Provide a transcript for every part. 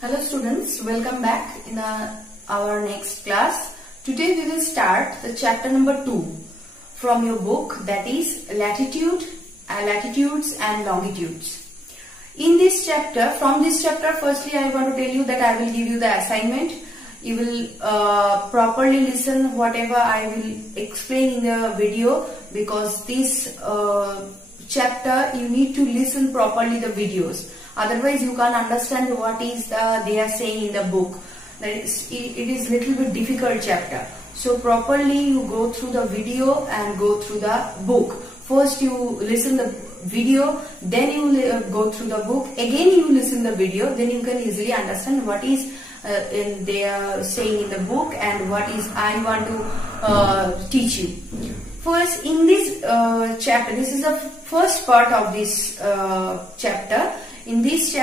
Hello students, welcome back in our next class. Today we will start the chapter number 2 from your book, that is latitudes and longitudes. In this chapter, firstly I want to tell you that I will give you the assignment. You will properly listen whatever I will explain in the video, because this chapter you need to listen properly the videos. Otherwise you can't understand what is they are saying in the book. It is little bit difficult chapter. So properly you go through the video and go through the book. First you listen the video, then you go through the book. Again you listen the video, then you can easily understand what is they are saying in the book and what is I want to teach you. First, in this chapter, this is the first part of this chapter. In this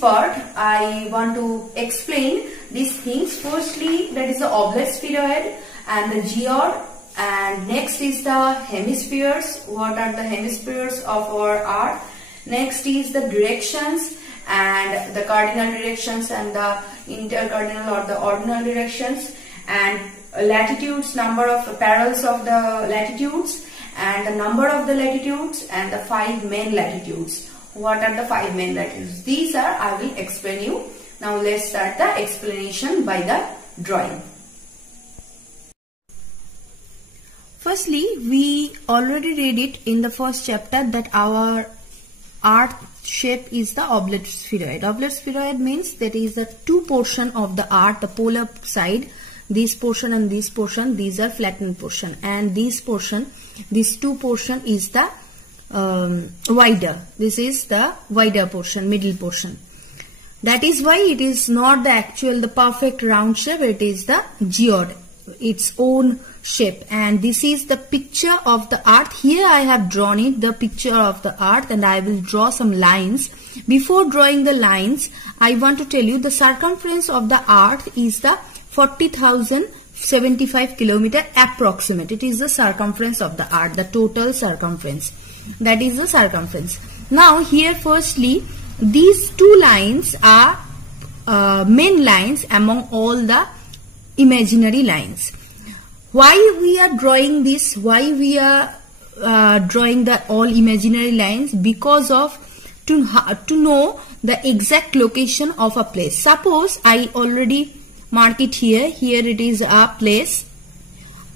part, I want to explain these things. Firstly, that is the oblate spheroid and the geode, and next is the hemispheres. What are the hemispheres of our Earth? Next is the directions and the cardinal directions and the intercardinal or the ordinal directions, and latitudes, number of parallels of the latitudes, and the number of the latitudes, and the 5 main latitudes. What are the 5 main latitudes? These are, I will explain you. Now let's start the explanation by the drawing. Firstly, we already read it in the first chapter that our Earth shape is the oblate spheroid. Oblate spheroid means that is the two portion of the Earth, the polar side. This portion and this portion, these are flattened portion, and this portion, this two portion is the wider. This is the wider portion, middle portion. That is why it is not the perfect round shape. It is the geode, its own shape, and this is the picture of the Earth. Here I have drawn it, the picture of the Earth, and I will draw some lines. Before drawing the lines, I want to tell you the circumference of the Earth is the 40,075 kilometer approximate. It is the circumference of the Earth, the total circumference. That is the circumference. Now here firstly, these two lines are main lines among all the imaginary lines. Why we are drawing this? Why we are drawing the all imaginary lines? Because of to know the exact location of a place. Suppose I already mark it here. Here it is a place.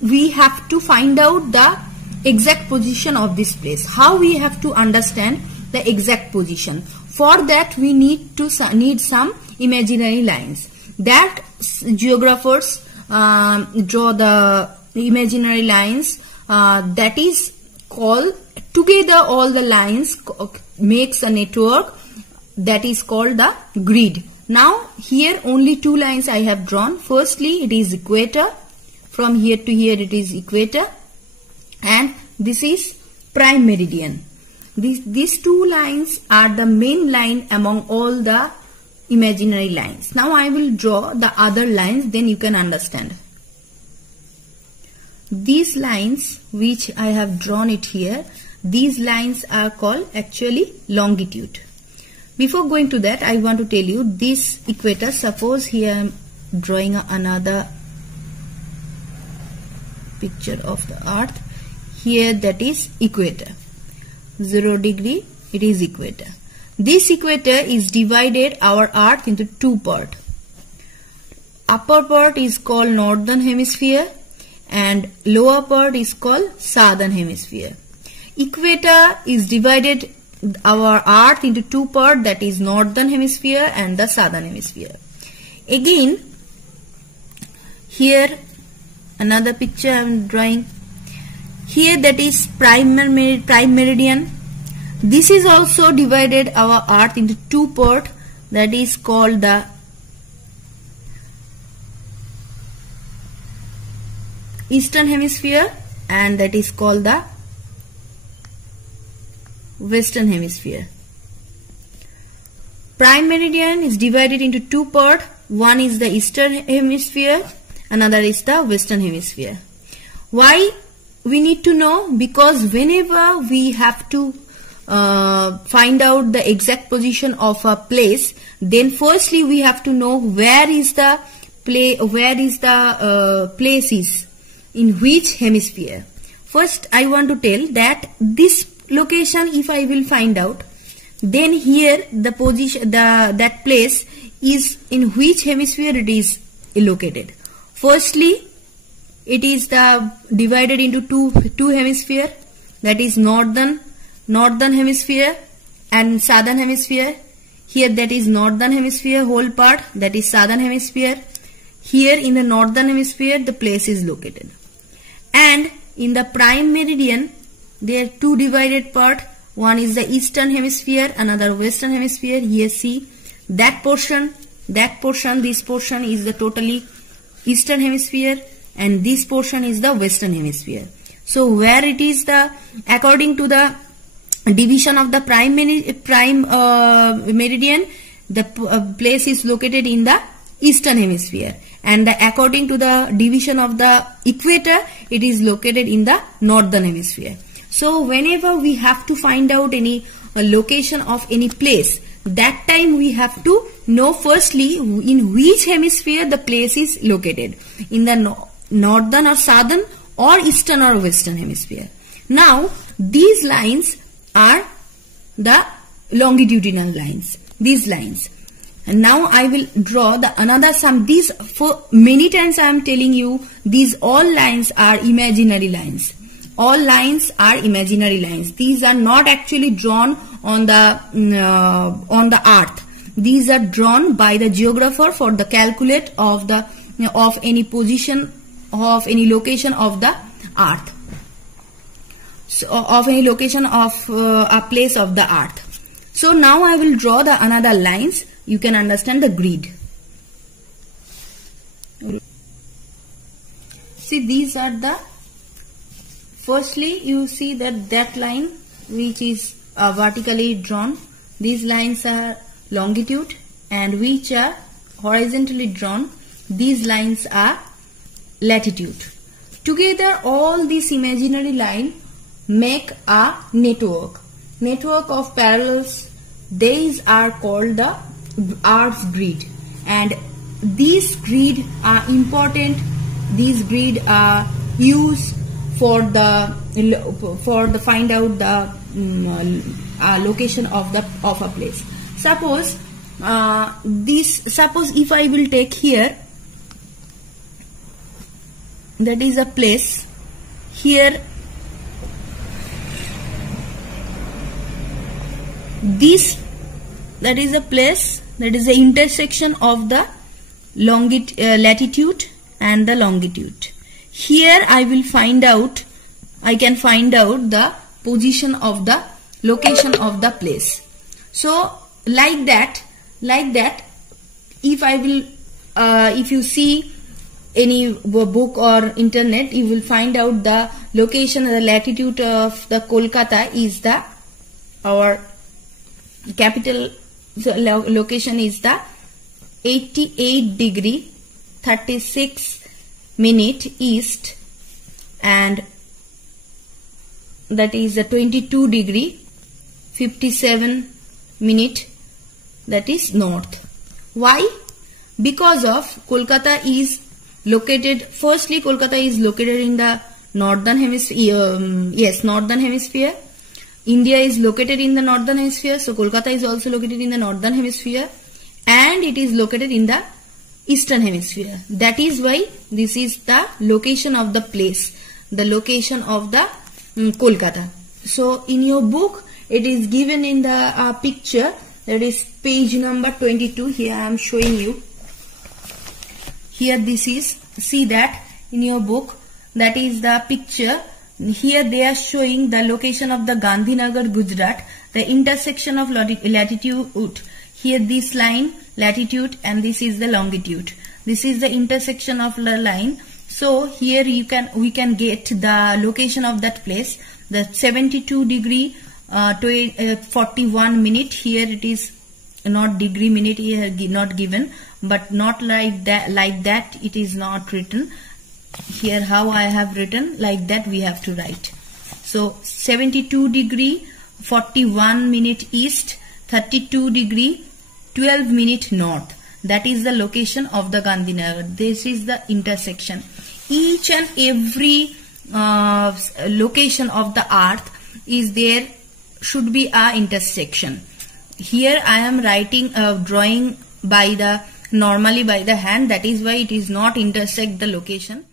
We have to find out the exact position of this place. How we have to understand the exact position? For that we need some imaginary lines. That geographers draw the imaginary lines. That is called, together all the lines makes a network, that is called the grid. Now here only two lines I have drawn. Firstly it is equator. From here to here it is equator, and this is prime meridian. These two lines are the main line among all the imaginary lines. Now I will draw the other lines, then you can understand. These lines which I have drawn it here, these lines are called actually longitude. Before going to that, I want to tell you this equator. Suppose here I am drawing another picture of the Earth. Here that is equator. 0 degree, it is equator. This equator is divided our Earth into two parts. Upper part is called northern hemisphere and lower part is called southern hemisphere. Equator is divided our Earth into two parts, that is northern hemisphere and the southern hemisphere. Again, here another picture I am drawing. Here that is prime meridian. This is also divided our Earth into two parts, that is called the eastern hemisphere and that is called the western hemisphere. Prime meridian is divided into two parts. One is the eastern hemisphere, another is the western hemisphere. Why we need to know? Because whenever we have to find out the exact position of a place, then firstly we have to know where is the place is in which hemisphere. First I want to tell that this location, if I will find out, then here the position, that place is in which hemisphere it is located. Firstly, it is divided into two hemisphere, that is northern hemisphere and southern hemisphere. Here that is northern hemisphere whole part, that is southern hemisphere. Here in the northern hemisphere the place is located, and in the prime meridian there are two divided part. One is the eastern hemisphere, another western hemisphere. Here see this portion is the totally eastern hemisphere, and this portion is the western hemisphere. So where it is according to the division of the prime meridian, the place is located in the eastern hemisphere, and according to the division of the equator, it is located in the northern hemisphere. So whenever we have to find out any location of any place, that time we have to know firstly in which hemisphere the place is located, in the northern or southern or eastern or western hemisphere. Now these lines are the longitudinal lines, these lines. And now I will draw the another some. These, for many times I am telling you, these all lines are imaginary lines. All lines are imaginary lines. These are not actually drawn on the earth. These are drawn by the geographer for the calculate of the of any position of any location of the earth. So, of any location of a place of the earth. So now I will draw the another lines. You can understand the grid. See, these are the, firstly you see that line which is vertically drawn. These lines are longitude, and which are horizontally drawn, these lines are latitude. Together all these imaginary line make a network of parallels. These are called the Earth's grid, and these grid are important. These grid are used for the find out the location of a place. Suppose suppose if I will take here, that is a place. Here this, that is a place, that is the intersection of the latitude and the longitude. Here I will find out, I can find out the position of the location of the place. So like that, if I will if you see any book or internet, you will find out the location and the latitude of the Kolkata is the our capital. The location is the 88 degree 36 minute east, and that is the 22 degree 57 minute, that is north. Why? Because of Kolkata is located, firstly Kolkata is located in the northern hemisphere. Yes, northern hemisphere. India is located in the northern hemisphere, so Kolkata is also located in the northern hemisphere, and it is located in the eastern hemisphere. That is why this is the location of the place, the location of the Kolkata. So in your book it is given in the picture, that is page number 22. Here I am showing you. Here this is, see that in your book, that is the picture. Here they are showing the location of the Gandhinagar, Gujarat, the intersection of latitude. Here this line latitude, and this is the longitude. This is the intersection of the line. So here we can get the location of that place. The 72 degree to 41 minute. Here it is not degree minute here not given, but not like that it is not written. Here how I have written, like that we have to write. So 72 degree 41 minute east, 32 degree, 12 minute north. That is the location of the Gandhinagar. This is the intersection. Each and every location of the earth is there, should be a intersection. Here I am writing, drawing by the normally by the hand. That is why it is not intersect the location.